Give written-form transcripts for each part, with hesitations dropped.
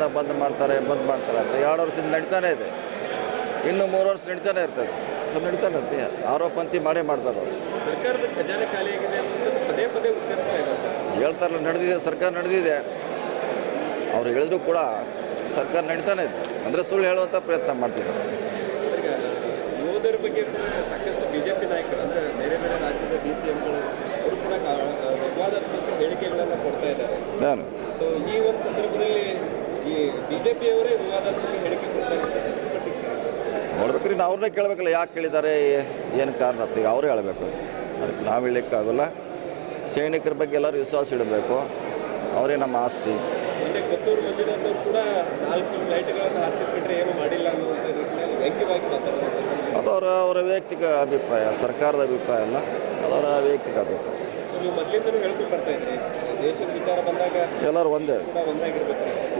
ವರ್ಷದಿಂದ ಬಂದ್ ಮಾಡ್ತಾರೆ ಅಂತ 2 ವರ್ಷದಿಂದ ನಡೀತಾನೆ ಇದೆ. ಇನ್ನು 3 ವರ್ಷ ನಡೀತಾನೆ ಇರ್ತದೆ. ಸೊ ನಡೀತಾನೆ ಇರುತ್ತೆ. ಆರೋಪಂತಿ ಮಾಡೇ ಮಾಡ್ತಾರೆ ಅವರು. ಸರ್ಕಾರದ ಖಜಾನೆ ಖಾಲಿಯಾಗಿದೆ ಅನ್ನುವಂಥದ್ದು ಪದೇ ಪದೇ ಉಚ್ಚರಿಸ್ತಾ ಇದ್ದಾರೆ ಸರ್. ಹೇಳ್ತಾರಲ್ಲ, ನಡೆದಿದೆ, ಸರ್ಕಾರ ನಡೆದಿದೆ. ಅವ್ರು ಹೇಳಿದ್ರು ಕೂಡ ಸರ್ಕಾರ ನಡೀತಾನೆ ಇದೆ. ಅಂದರೆ ಸುಳ್ಳು ಹೇಳುವಂಥ ಪ್ರಯತ್ನ ಮಾಡ್ತಿದ್ದಾರೆ. ಈಗ ಯೋಧರ ಬಗ್ಗೆ ಕೂಡ ಸಾಕಷ್ಟು BJP ನಾಯಕರು, ಅಂದರೆ ಬೇರೆ ಬೇರೆ ರಾಜ್ಯದ DCMಗಳು ಅವರು ಕೂಡ ವಿವಾದಾತ್ಮಕ ಹೇಳಿಕೆಗಳನ್ನು ಕೊಡ್ತಾ ಇದ್ದಾರೆ. ನಾನು ಸೊ ಈ ಒಂದು ಸಂದರ್ಭದಲ್ಲಿ ಈ BJPಯವರೇ ವಿವಾದಾತ್ಮಕ ಹೇಳಿಕೆ ಕೊಡ್ತಾ ಇರೋದು ಎಷ್ಟು ಮಟ್ಟಿಗೆ ಸರ್? ನೋಡ್ಬೇಕ್ರಿ, ನಾವು ಅವ್ರನ್ನೇ ಕೇಳಬೇಕಲ್ಲ, ಯಾಕೆ ಕೇಳಿದ್ದಾರೆ, ಏನು ಕಾರಣ ಅಂತ ಈಗ ಅವರೇ ಹೇಳಬೇಕು. ಅದಕ್ಕೆ ನಾವು ಹೇಳಲಿಕ್ಕಾಗಲ್ಲ. ಸೈನಿಕರ ಬಗ್ಗೆ ಎಲ್ಲರೂ ವಿಶ್ವಾಸ ಇಡಬೇಕು. ಅವರೇ ನಮ್ಮ ಆಸ್ತಿ. ಮೊನ್ನೆ ಕೊತ್ತೂರು ಮಂಜುನಾಥ್ ಅವರು ಕೂಡ 4 ಫ್ಲೈಟ್ಗಳನ್ನು ಹಾರಿಸಿಬಿಟ್ರೆ ಏನು ಮಾಡಿಲ್ಲ ಅನ್ನುವಂಥ ನಿಟ್ಟಿನಲ್ಲಿ ವ್ಯಂಗ್ಯವಾಗಿ ಮಾತಾಡುವಂಥದ್ದು ಅದು ಅವರ ವೈಯಕ್ತಿಕ ಅಭಿಪ್ರಾಯ, ಸರ್ಕಾರದ ಅಭಿಪ್ರಾಯ ಅಲ್ಲ, ಅದರ ವೈಯಕ್ತಿಕ ಅಭಿಪ್ರಾಯ. ನೀವು ಮೊದಲಿಂದಲೂ ಹೇಳ್ಕೊಂಡು ಬರ್ತಾ ಇದ್ರಿ, ದೇಶದ ವಿಚಾರ ಬಂದಾಗ ಎಲ್ಲರೂ ಒಂದೇ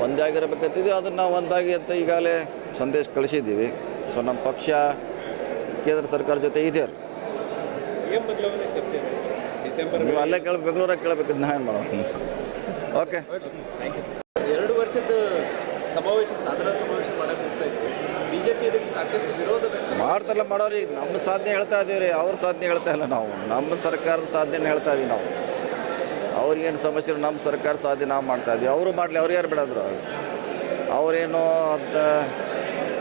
ಒಂದೇ ಆಗಿರಬೇಕಂತಿದೆ. ಅದನ್ನು ನಾವು ಒಂದಾಗಿ ಅಂತ ಈಗಾಗಲೇ ಸಂದೇಶ ಕಳಿಸಿದ್ದೀವಿ. ಸೊ ನಮ್ಮ ಪಕ್ಷ ಕೇಂದ್ರ ಸರ್ಕಾರ ಜೊತೆ ಇದೆ. CM ಬದಲಾವಣೆ ಚರ್ಚೆ ಡಿಸೆಂಬರ್ ನೀವು ಅಲ್ಲೇ ಬೆಂಗಳೂರಾಗ ಕೇಳಬೇಕು, ನಾ ಏನು ಮಾಡೋಣ. Okay, thank you sir. 2 ವರ್ಷದ ಸಮಾವೇಶ, ಸಾಧನಾ ಸಮಾವೇಶ ಮಾಡಕ್ಕೆ ಹೋಗ್ತಾ ಇದ್ವಿ. BJP ಇದಕ್ಕೆ ಸಾಕಷ್ಟು ವಿರೋಧ ವ್ಯಕ್ತ ಮಾಡ್ತಾರಲ್ಲ, ಮಾಡೋರಿ. ನಮ್ಮ ಸಾಧನೆ ಹೇಳ್ತಾ ಇದ್ದೀವಿ ರೀ, ಅವ್ರ ಸಾಧನೆ ಹೇಳ್ತಾ ಇಲ್ಲ ನಾವು. ನಮ್ಮ ಸರ್ಕಾರದ ಸಾಧನೆ ಹೇಳ್ತಾ ಇದ್ದೀವಿ ನಾವು. ಅವ್ರಿಗೇನು ಸಮಸ್ಯೆ, ನಮ್ಮ ಸರ್ಕಾರ ಸಾಧನೆ ನಾವು ಮಾಡ್ತಾ ಇದ್ದೀವಿ. ಅವರು ಮಾಡಲಿ, ಅವ್ರು ಯಾರು ಬಿಡೋದ್ರು. ಅವರೇನು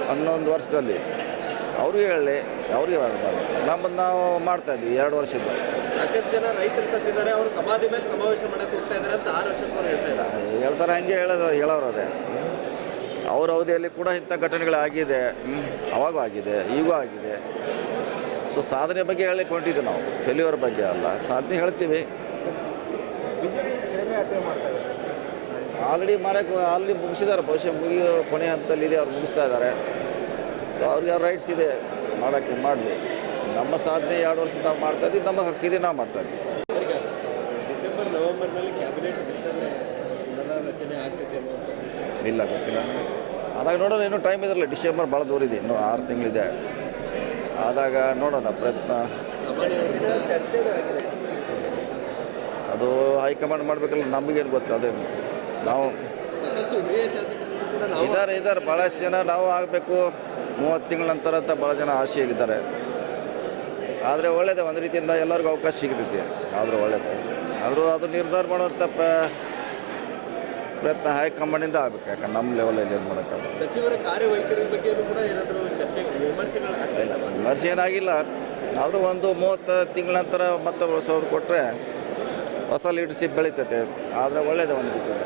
11 ವರ್ಷದಲ್ಲಿ ಅವ್ರಿಗೆ ಹೇಳಲಿ, ಅವ್ರಿಗೆ ನಮ್ಮದು ನಾವು ಮಾಡ್ತಾಯಿದ್ವಿ 2 ವರ್ಷದ್ದು. ಸಾಕಷ್ಟು ಜನ ರೈತರು ಸತ್ತಿದ್ದಾರೆ, ಅವರು ಸಮಾಧಿ ಮೇಲೆ ಸಮಾವೇಶ ಮಾಡಕ್ಕೆ ಹೋಗ್ತಾ ಇದ್ದಾರೆ ಅಂತ 6 ವರ್ಷಕ್ಕವರು ಹೇಳ್ತಾ ಇದ್ದಾರೆ. ಹೇಳ್ತಾರೆ, ಹಂಗೆ ಹೇಳೋರೇ. ಅವ್ರ ಅವಧಿಯಲ್ಲಿ ಕೂಡ ಇಂಥ ಘಟನೆಗಳಾಗಿದೆ. ಅವಾಗೂ ಆಗಿದೆ, ಈಗೂ ಆಗಿದೆ. ಸೊ ಸಾಧನೆ ಬಗ್ಗೆ ಹೇಳಲಿಕ್ಕೆ ಹೊಂಟಿದ್ವಿ ನಾವು, ಫೇಲ್ಯೂರ್ ಬಗ್ಗೆ ಅಲ್ಲ. ಸಾಧನೆ ಹೇಳ್ತೀವಿ. ಆಲ್ರೆಡಿ ಮುಗಿಸಿದ್ದಾರೆ. ಬಹುಶಃ ಕೊನೆ ಹಂತದಲ್ಲಿದೆ, ಅವ್ರು ಮುಗಿಸ್ತಾ ಇದ್ದಾರೆ. ಸೊ ಅವ್ರಿಗೆ ರೈಟ್ಸ್ ಇದೆ ಮಾಡೋಕ್ಕೆ, ಮಾಡಲಿ. ನಮ್ಮ ಸಾಧನೆ 2 ವರ್ಷ ನಾವು ಮಾಡ್ತಾಯಿದ್ವಿ, ನಮ್ಮ ಹಕ್ಕಿದೆ, ನಾವು ಮಾಡ್ತಾಯಿದ್ವಿ. ಈಗ ಡಿಸೆಂಬರ್ ನವೆಂಬರ್ನಲ್ಲಿ ಕ್ಯಾಬಿನೆಟ್ ವಿಸ್ತರಣೆ ರಚನೆ ಆಗ್ತೈತೆ ಅನ್ನುವಂಥದ್ದು ಇಲ್ಲ, ಗೊತ್ತಿಲ್ಲ. ಆದಾಗ ನೋಡೋಣ, ಇನ್ನೂ ಟೈಮ್ ಇದ್ರಲ್ಲ. ಡಿಸೆಂಬರ್ ಭಾಳ ದೂರ ಇದೆ, ಇನ್ನೂ 6 ತಿಂಗಳಿದೆ. ಆದಾಗ ನೋಡೋಣ ಪ್ರಯತ್ನ. ಅದು ಹೈಕಮಾಂಡ್ ಮಾಡಬೇಕಲ್ಲ, ನಮಗೇನು ಗೊತ್ತಿಲ್ಲ. ಅದೇನು ನಾವು ಸಾಕಷ್ಟು ಹಿರಿಯ ಶಾಸಕರು ಕೂಡ ಇದ್ದಾರೆ ಭಾಳಷ್ಟು ಜನ. ನಾವು ಆಗಬೇಕು 30 ತಿಂಗಳ ನಂತರ ಅಂತ ಭಾಳ ಜನ ಆಸೆಯಲ್ಲಿದ್ದಾರೆ. ಆದರೆ ಒಳ್ಳೆಯದೇ, ಒಂದು ರೀತಿಯಿಂದ ಎಲ್ಲರಿಗೂ ಅವಕಾಶ ಸಿಗ್ತೈತಿ. ಆದರೂ ಒಳ್ಳೆಯದೇ. ಆದರೂ ಅದು ನಿರ್ಧಾರ ಮಾಡುವಂಥ ಪ್ರಯತ್ನ ಹೈಕಮಾಂಡಿಂದ ಆಗಬೇಕು. ಯಾಕಂದ್ರೆ ನಮ್ಮ ಲೆವೆಲಲ್ಲಿ ಏನು ಮಾಡೋಕ್ಕಾಗಲ್ಲ. ಸಚಿವರ ಕಾರ್ಯವೈಖರಿ ಬಗ್ಗೆ ಕೂಡ ಏನಾದರೂ ಚರ್ಚೆ ವಿಮರ್ಶೆಗಳಾಗ್ತಾಯಿಲ್ಲ. ವಿಮರ್ಶೆ ಏನಾಗಿಲ್ಲ. ಆದರೂ ಒಂದು 30 ತಿಂಗಳ ನಂತರ ಮತ್ತೆ ಹೊಸವ್ರು ಕೊಟ್ಟರೆ ಹೊಸ ಲೀಡರ್ಶಿಪ್ ಬೆಳೀತೈತೆ. ಆದರೆ ಒಳ್ಳೆಯದೇ ಒಂದು ರೀತಿಯಿಂದ.